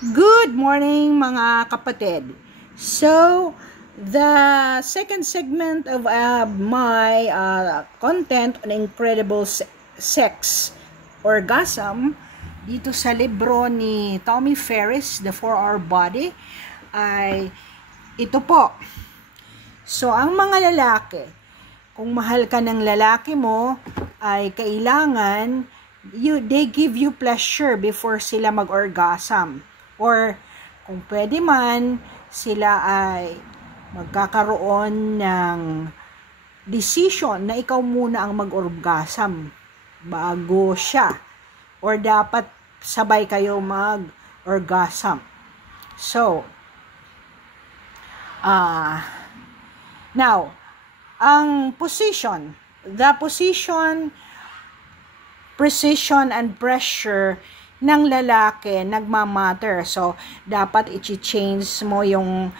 Good morning mga kapatid. So, the second segment of my content on incredible sex orgasm dito sa libro ni Tommy Ferris, The 4-Hour Body, ay ito po. So, ang mga lalaki, kung mahal ka ng lalaki mo, ay kailangan they give you pleasure before sila mag-orgasm. Or, kung pwede man, sila ay magkakaroon ng decision na ikaw muna ang mag-orgasm bago siya. Or dapat sabay kayo mag-orgasm. So, now, ang position, precision and pressure ng lalaki nagmamatter. So, dapat i-change mo yung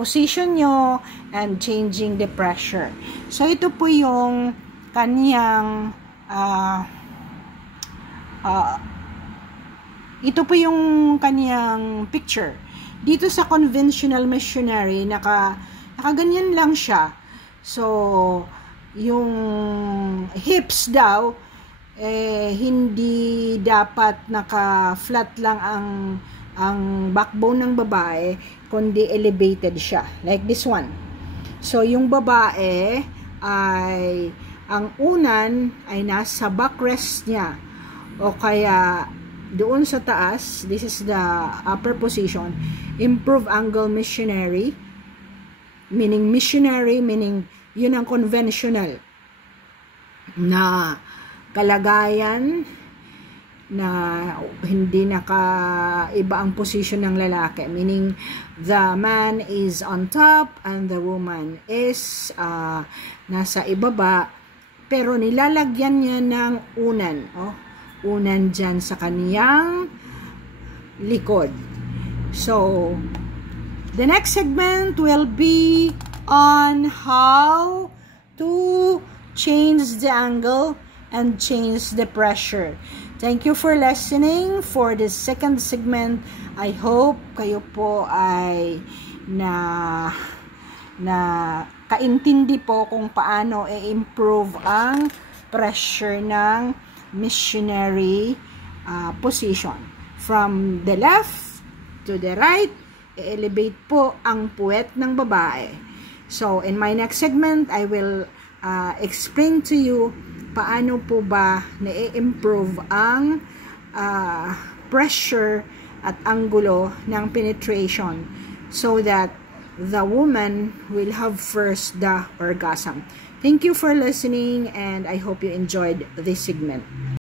position nyo and changing the pressure. So, ito po yung kanyang picture. Dito sa conventional missionary, nakaganyan lang siya. So, yung hips daw, hindi dapat naka-flat lang ang backbone ng babae, kundi elevated siya. Like this one. So, yung babae ay, ang unan ay nasa backrest niya. O kaya, doon sa taas, this is the upper position, improve angle missionary, meaning yun ang conventional na kalagayan na hindi nakaiba ang position ng lalaki, meaning the man is on top and the woman is nasa ibaba, pero nilalagyan niya ng unan dyan sa kaniyang likod. So, the next segment will be on how to change the angle and change the pressure. Thank you for listening for the second segment. I hope kayo po ay na kaintindi po kung paano i-improve ang pressure ng missionary position. From the left to the right, i-elevate po ang puwet ng babae. So, in my next segment, I will explain to you paano po ba na-improve ang pressure at angulo ng penetration so that the woman will have first the orgasm. Thank you for listening and I hope you enjoyed this segment.